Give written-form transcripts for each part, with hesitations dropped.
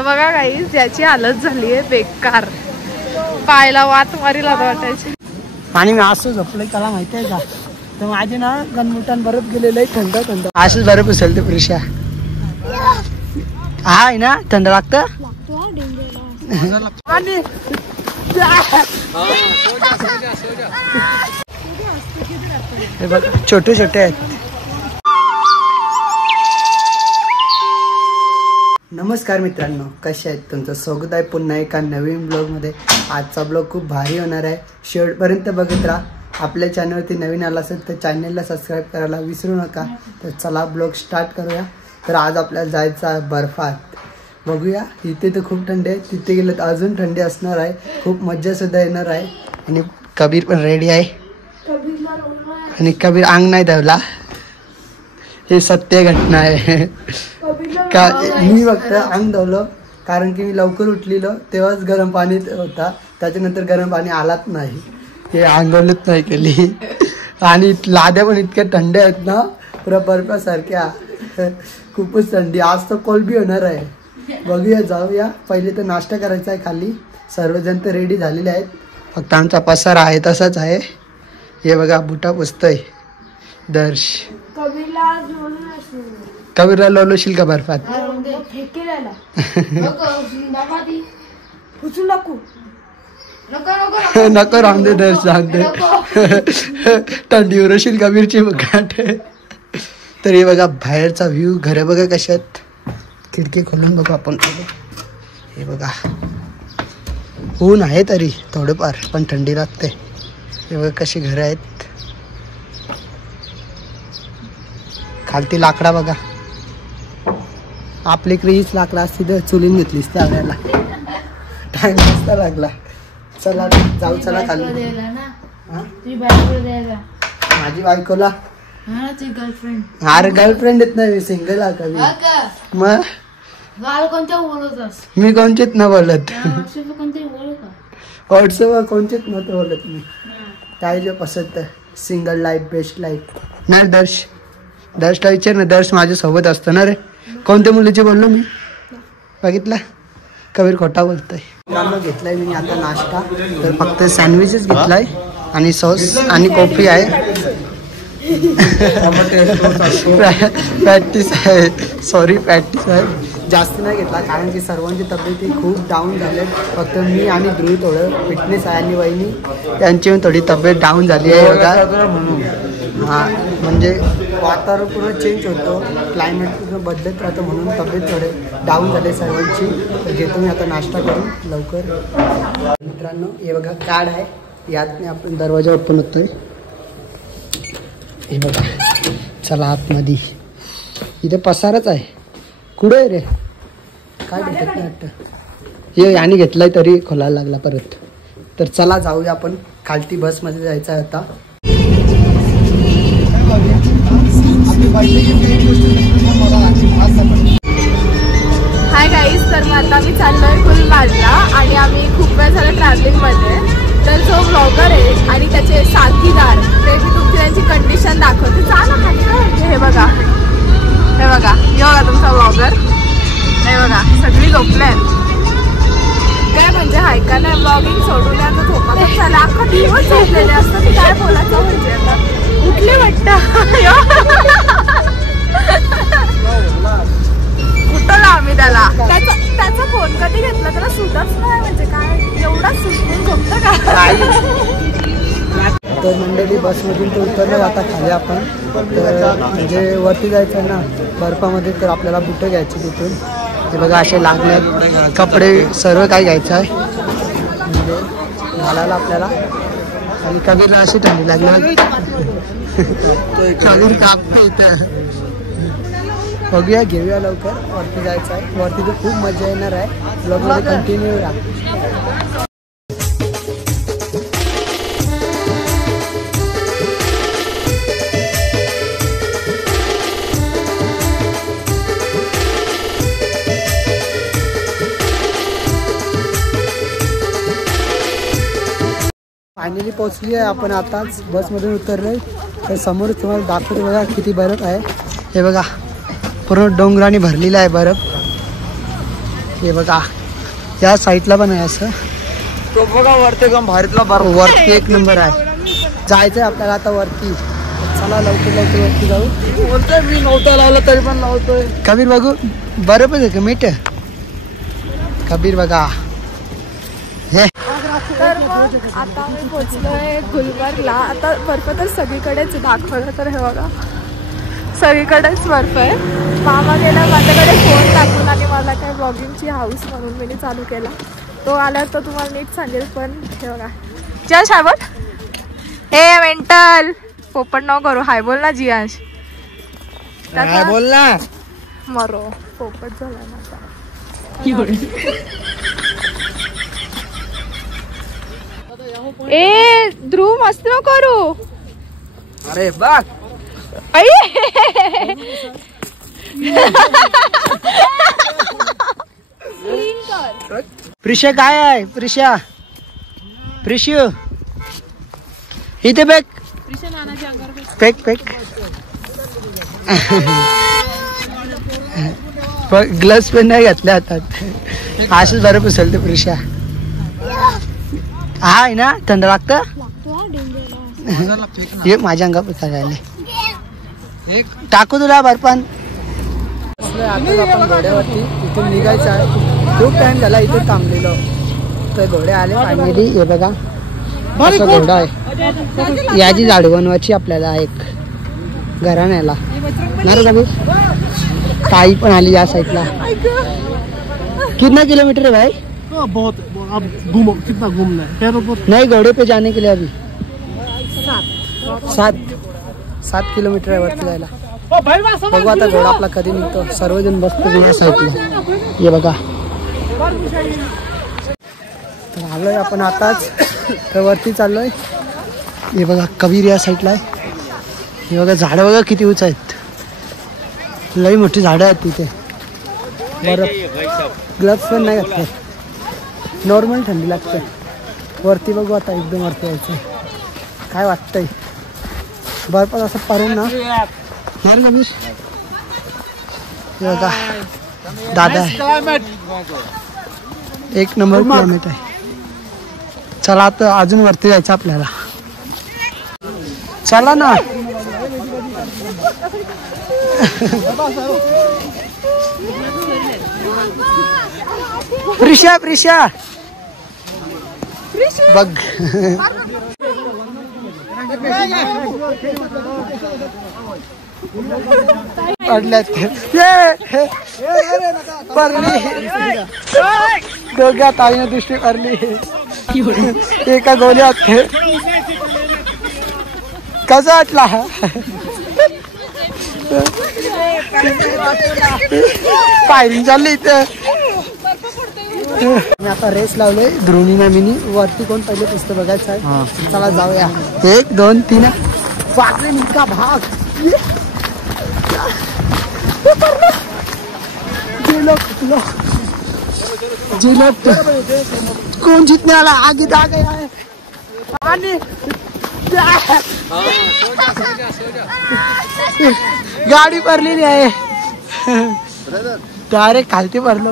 बघा गाईस, याची हालत झाली आहे बेकार. पायला वात मारीला वाटायची. आणि मी असं झोपलोय त्याला माहिती आहे का, तर माझे ना गणमुटान बरफ गेलेलं आहे, थंड थंड असंच बरफ असेल ते पुरुषा. हा आहे ना, थंड लागतं. छोटे छोटे आहेत. नमस्कार मित्रांनो, कसे आहेत? तुमचं स्वागत आहे पुन्हा एका नवीन ब्लॉगमध्ये. आजचा ब्लॉग खूप भारी होणार आहे, शेवटपर्यंत बघत राहा. आपल्या चॅनलवरती नवीन आला असेल तर चॅनलला सबस्क्राईब करायला विसरू नका. तर चला ब्लॉग स्टार्ट करूया. तर आज आपल्याला जायचं आहे बर्फात. बघूया, इथे तर खूप थंडी आहे, तिथे गेलं तर अजून थंडी असणार आहे. खूप मज्जासुद्धा येणार आहे. आणि कबीर पण रेडी आहे. आणि कबीर अंग नाही धावला, हे सत्य घटना आहे. का मी फक्त अंग धावलं कारण की मी लवकर उठलेलो तेव्हाच गरम पाणी होता, त्याच्यानंतर गरम पाणी आलाच नाही. हे आंघोळच नाही केली. आणि लाद्या पण इतक्या थंड आहेत ना, पुरा बर्फासारख्या. खूपच थंडी. आज तर कोलबी होणार आहे. बघूया, जाऊया. पहिले तर नाश्ता करायचा आहे खाली. सर्वजण तर रेडी झालेले आहेत, फक्त आमचा पसारा आहे तसाच आहे. हे बघा, बुटा पुसतोय दर्श. कबीरला लोलवशील का बर्फात? नको राम दे दर्श, राम दे. थंडी उरशील कबीरची गाठ. तर हे बघा बाहेरचा व्ह्यू, घरं बघा कशात. खिडकी खोलून बघू आपण. हे बघा, ऊन आहे तरी थोडंफार, पण थंडी लागते. हे बघा कशी घरं आहेत. खालती लाकडा बघा. आपल्याकडे हीच लाकडा असती तर चुलीन घेतलीस त्या वेळेला. टाइम मस्त लागला. चला जाऊ, चला खाली. माझी बायकोला अरे गर्लफ्रेंड येत नाही, मी सिंगल आहे. कधी मग मी कोणचेच न बोलत. व्हॉट्सअप कोणचेच नव्हतं बोलत मी. काय जे पसंत सिंगल लाईफ बेस्ट लाईफ. नाही दर्शला विचार ना, दर्श माझ्यासोबत असतं ना रे. कोणत्या मुलीचे बोललो मी? बघितलं, कबीर खोटा बोलतोय. घेतलाय मी आता नाश्ता. तर फक्त सँडविचेस घेतलाय आणि सॉस आणि कॉफी आहे. पॅटीस आहे, सॉरी पॅटीस आहे. जास्त नाही घेतला कारण की सर्वांची तब्येती खूप डाऊन झाले. फक्त मी आणि ध्रुव थोडं फिटनेस आहे, आणि वहिनी त्यांची पण थोडी तब्येत डाऊन झाली आहे बघा. हां, म्हणजे वातावरण पूर्ण चेंज होतो, क्लायमेट पूर्ण बदलत राहतं, म्हणून तब्येत थोडे डाऊन झाले सर्वांची. तर घेतो मी आता नाश्ता करून लवकर. मित्रांनो हे बघा कार्ड आहे, यातने आपण दरवाजा ओपन होतोय. हे बघा, चला आतमध्ये. इथे पसारच आहे. कुठं आहे रे? काय भेटत नाही वाटतं. हे याने घेतलाय तरी खोलायला लागला परत. तर चला जाऊया आपण. खालती बसमध्ये जायचं आहे आता. हाय गाईज, तर मग आता आम्ही चाललोय गुलमार्गला. आणि आम्ही खूप वेळ झालं ट्रॅव्हलिंगमध्ये. तर जो ब्लॉगर आहे आणि त्याचे साथीदार, ते मी तुमची त्यांची कंडिशन दाखवते. चाला खाली काय होते. हे बघा, हे बघा, हे बघा तुमचा ब्लॉगर. हे बघा, सगळी झोपले आहेत. काय म्हणजे हाय का नाही, ब्लॉगिंग सोडून आता झोपातच झालं. अख्खा दिवस झोपलेले असतं. मी काय बोलायचं म्हणजे आता उठले वाटतं. उठवला आम्ही त्याला. त्याचा फोन कधी घेतला त्याला सुधच नाही. म्हणजे काय एवढा सुटून झोपतं का? तर मंडळी बसमधून तर उतरलं आता खाली आपण. तर म्हणजे वरती जायचं आहे ना बर्फामध्ये, तर आपल्याला बुटं घ्यायची तिथून. हे बघा असे लागले कपडे, सर्व काही घ्यायचं आहे म्हणजे घालायला आपल्याला. आणि कबीरला अशी थंडी लागली. कबीर कापतो इथं. बघूया, घेऊया लवकर. वरती जायचं आहे. वरती तर खूप मजा येणार आहे. ब्लॉगमध्ये कंटिन्यू राहा. फायनली पोहोचली आहे आपण. आताच बसमधून उतरलोय. तर समोर तुम्हाला दाखवतो बघा किती बर्फ आहे. हे बघा, पूर्ण डोंगराने भरलेला आहे बर्फ. हे बघा या साईडला पण आहे असं. तो बघा वरती एकदम भारीतला बर्फ. वरती एक नंबर आहे. जायचंय आपल्याला आता वरती. चला लवकर लवकर वरती जाऊ. बोलतोय मी नव्हता लावला तरी पण लावतोय. कबीर बघू बरोबर आहे का मीठ कबीर बघा. हे तर मग आता मी पोचलोय गुलमर्गला. आता बर्फ तर सगळीकडेच दाखवलं तर हे बघा सगळीकडेच बर्फ आहे. मामा गेला माझ्याकडे फोन टाकून आणि मला काय ब्लॉगिंगची हाऊस म्हणून मी चालू केला. तो आला तर तुम्हाला नीट सांगेल. पण हे बघा जियांश हाय बोल. ए मेंटल पोपट नाव करू. हाय बोल ना जियांश. काय बोल ना. मरो पोपट झाला माझा. ए ध्रुव मस्त न करू. अरे बघ प्रिशा काय आहे प्रिशा प्रिशू इथे बेक पेक पेक ग्लव्स पण नाही घातले हातात. असंच बरं पुसलते प्रिशा. हा आहे ना थंड लागतं. हे माझ्या अंगा पुसायला टाकू तुला बर्फान. आता आपण घोड्यावरती इथून निघायचं आहे. खूप टाइम झाला इथे थांबलेलो तर घोडे आले फायनली. हे बघा असा घोडा आहे. याची झाड बनवायची आपल्याला एक घराण्याला ना रे कबीर. ताई पण आली या साईडला. कितना किलोमीटर है भाई? बहुत. अब घूमो कितना घूमना है. नहीं घोड़े पे जाने के लिए अभी 7 किलोमीटर आहे वरती जायला. बघू आता घोडा आपला कधी निघतो. सर्वजण बसतो या साईडला. हे बघा तर आलोय आपण आताच तर वरती चाललोय. हे बघा कबीर या साईडला आहे. हे बघा झाडं बघा किती उंच आहेत. लई मोठी झाडं आहेत तिथे. बरं ग्लव्स पण नाही घातले. नॉर्मल थंडी लागते. वरती बघू आता एकदम वरती यायचं काय वाटतंय. बर्फात असं परून ना यार कबीर. हे बघा दादा आहे. एक नंबर क्लायमेट आहे. चला आता अजून वरती जायचं आपल्याला. चला ना. प्रिशा प्रिशा बघ अडल्यात परली दोघ्या ताईने दृष्टी परली. एका गोल्यात कसा वाटला. फायरिंग चालली इथे. मी आता रेस लावलोय ध्रुवनी नामिनी. वरती कोण पहिले पुस्तक बघायचं आहे. चला जाऊया. 1 2 3 बापरे इतका भाग. जी लोग कौन जीतने वाला आगे आ गया है. पानी गाडी भरलेली आहे. डायरेक्ट खालती भरलो.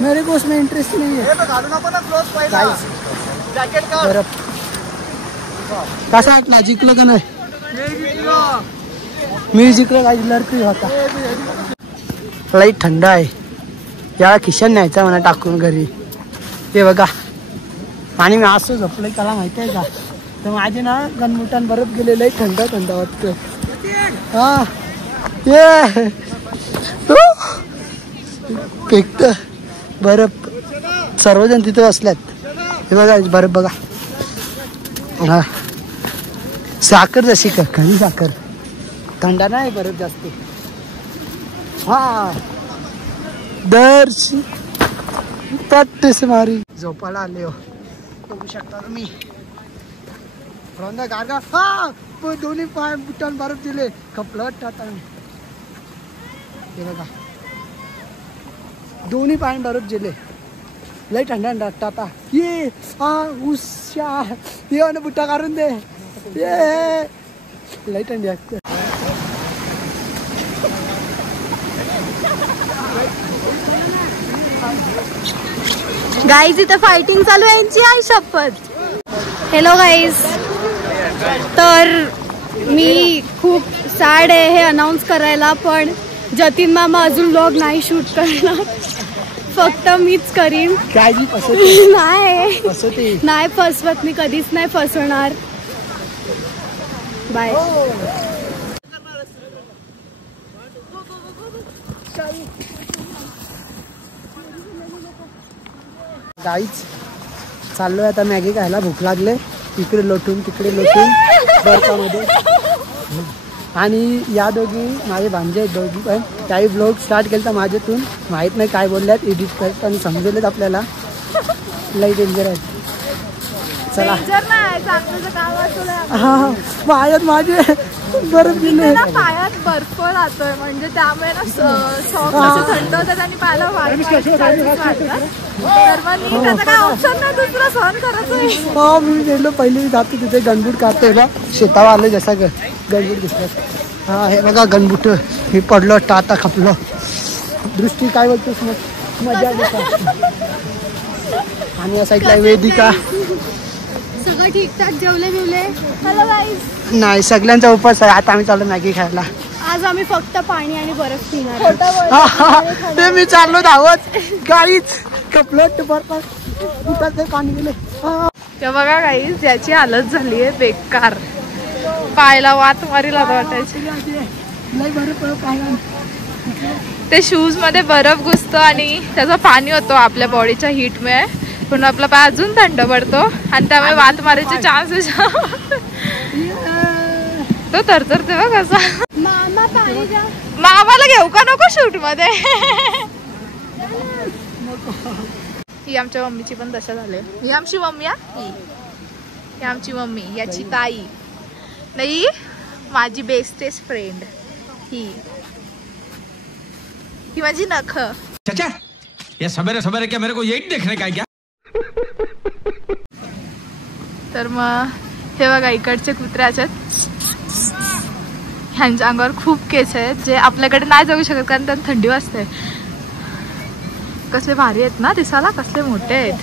मेरे को उसमें इंटरेस्ट नहीं है. बरफ कसा वाटला. जिंकलो का नाही. मी जिंकलो. काही लढती होता. लई थंड आहे. याला खिशात न्यायचा म्हणा टाकून घरी. ते बघा आणि मी असं झोपलोय त्याला माहिती आहे का. तर माझे ना गणमुटान बरफ गेलेलं आहे. थंड थंड वाटतं. हा ये फेकत बरफ. सर्वजण तिथे बसल्यात. हे बघा बरफ बघा. हा साखर जशी का खरी साखर. थंडा नाही बरफ जास्त. हा दर्श पट्ट से मारी. झोपायला आले हो बघू शकता तुम्ही. गाडगा हा दोन्ही पाय बुटान बरफ दिले. कपलं वाटतं आता. हे बघा दोन्ही पाय बरफ दिले. लई थंड वाटतं आता. ये हा उश्या ये बुट्टा काढून दे. ये लई थंडी वाटतं. गाईज इथे फायटिंग चालू आहे यांची आई शपथ. हॅलो गाईज, तर मी खूप सॅड आहे हे अनाऊन्स करायला, पण जतीन मामा अजून व्लॉग नाही शूट करणार, फक्त मीच करीन. नाही फसवत मी, कधीच नाही फसवणार. बाय. गाईच चाललोय आता मॅगी खायला. भूक लागले, इकडे लोटून तिकडे लोटून बर्फामध्ये. आणि या दोघी माझे भांजे आहेत दोघी, पण काही ब्लॉग स्टार्ट केलं तर माझ्यातून माहीत नाही काय बोलल्यात, एडिट करत आणि समजलेत आपल्याला. लई डेंजर आहेत. चला हा पायात माझे बर्फ गेले, पायात बर्फ राहतोय म्हणजे त्यामुळे ना सॉक्स थंड होतात आणि पायाला वाटतात. तर मग मी त्याचं काय ऑप्शन नाही, दुसरं सहन करायचं. हो मी गेलो पहिले जातो तिथे गणबूट काढतोय बा, शेतावर आलं जसा गणबूट दिसतात. हा हे बघा गणबूट, मी पडलो टाटा खपलो. दृष्टी काय बोलतोस मग, मजा येते. आणि या साईडला वेदिका. सगळं ठीकठाक, जेवले बिवले. Hello guys. नाही सगळ्यांचा उपास आहे. आता आम्ही चाललो मॅगी खायला. आज आम्ही फक्त पाणी आणि बर्फ पिणार. ते मी चाललो धावत, गाईच कपलट बर्फात पाणी गेले. ते बघा गाईज, याची हालत झाली आहे बेकार. पायला वात मारील आता वाटायची. ते शूज मध्ये बर्फ घुसतो आणि त्याचा पाणी होतो आपल्या बॉडीच्या हीट मुळे, पण आपला पाय अजून थंड पडतो आणि त्यामुळे वात मारायचे चान्सेस. तो तरतरते बघ कसा. मामाला घेऊ का नको शूट मध्ये. ही आमच्या मम्मीची पण दशा झाली. ही आमची मम्मी, ही आमची मम्मी, याची ताई नाही, माझी बेस्टेस्ट फ्रेंड ही माझी नख. ये सवेरे सवेरे क्या मेरे को यही देखने का क्या. तर मग हे बघा इकडचे कुत्र्याचे ह्यांच्या अंगावर खूप केस आहेत जे आपल्याकडे नाही जगू शकत कारण त्यांना थंडी वाजते. कसले भारी आहेत ना दिसायला, कसले मोठे आहेत.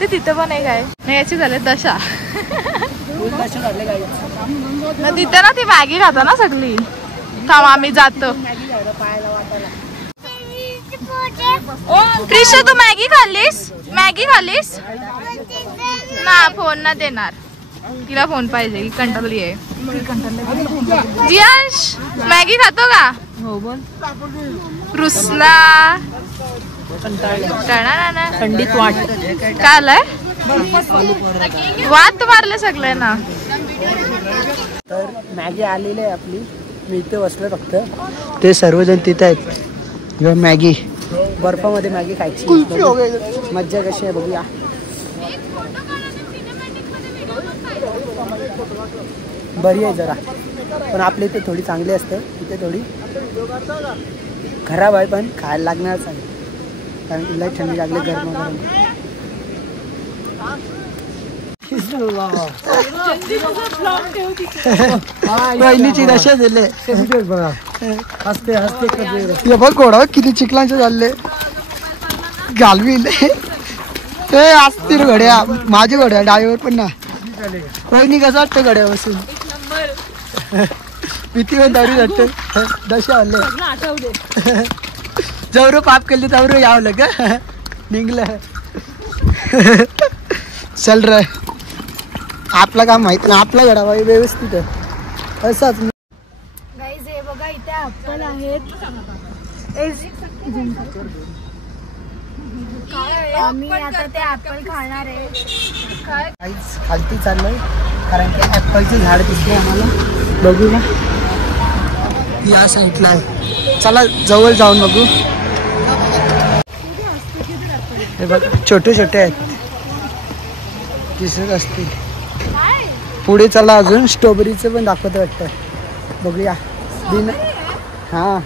ते तिथं पण एक आहे नाही, याची झाले दशा. तिथे ना ती मॅगी खाता ना सगळी. थांब आम्ही जातो. क्रिशा तू मॅगी खाल्लीस, मॅगी खाल्लीस ना. फोन ना देणार, तिला फोन पाहिजे, ही कंटाळली आहे. जियांश मॅगी खातो का. हो बोल. रुसला थंडीत वाट काय आलंय, वात मारले सगळ्यांना. तर मॅगी आलेली आहे आपली. मी इथे बसलो फक्त, ते सर्वजण तिथे आहेत. मॅगी बर्फामध्ये मॅगी खायची, मज्जा कशी आहे बघूया. बरी आहे जरा, पण आपल्या इथे थोडी चांगली असते, इथे थोडी खराब आहे, पण खायला लागणारच आहे कारण तिला थंडी लागली गरम गरम. बहिणीची दशा दिले. हसते हसते बघ घोडा किती चिखलांचे झाले, घालविले ते असतील घड्या. माझे घड्या डायवर पण ना कोणी कसं वाटतं घड्या बसून. भीती पण दारू जाते. दशा आले जवळ पाप केले तवर यावलं का निघलं. चल रे, आपलं काम माहित ना, आपला घडा बाई व्यवस्थित आहे असंच. गाईज हे बघा इथे ऍपल आहेत. आम्ही आता ते ऍपल खाणार आहे. खालती चाललोय कारण की ऍपलचे झाड दिसले आम्हाला. बघू ना या साईडला आहे, चला जवळ जाऊन बघू. हे बघ छोटे छोटे आहेत दिसत असतील. पुढे चला अजून स्ट्रॉबेरीचं पण दाखवत वाटतं. बघूया दिन. हा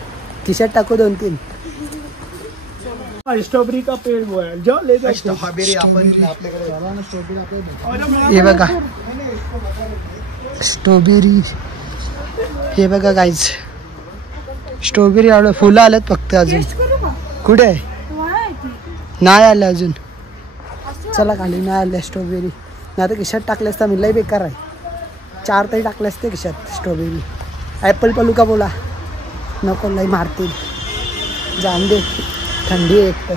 खिशात टाकू 2-3. स्ट्रॉबेरी का पेड़ वो है जो ले जाओ. स्ट्रॉबेरी आपण हे बघा स्ट्रॉबेरी. हे बघा गाईज स्ट्रॉबेरी आवड फुलं आलेत फक्त अजून. कुठे आहे नाही आलं अजून. चला खाली नाही आल्या स्ट्रॉबेरी. नाही तर खिशात टाकले असता मी लई बेकार आहे. 4 तरी टाकले असते खिशात स्ट्रॉबेरी. ॲपल पलू का बोला नको लई मारतील. जाऊन दे थंडी आहे एक तर.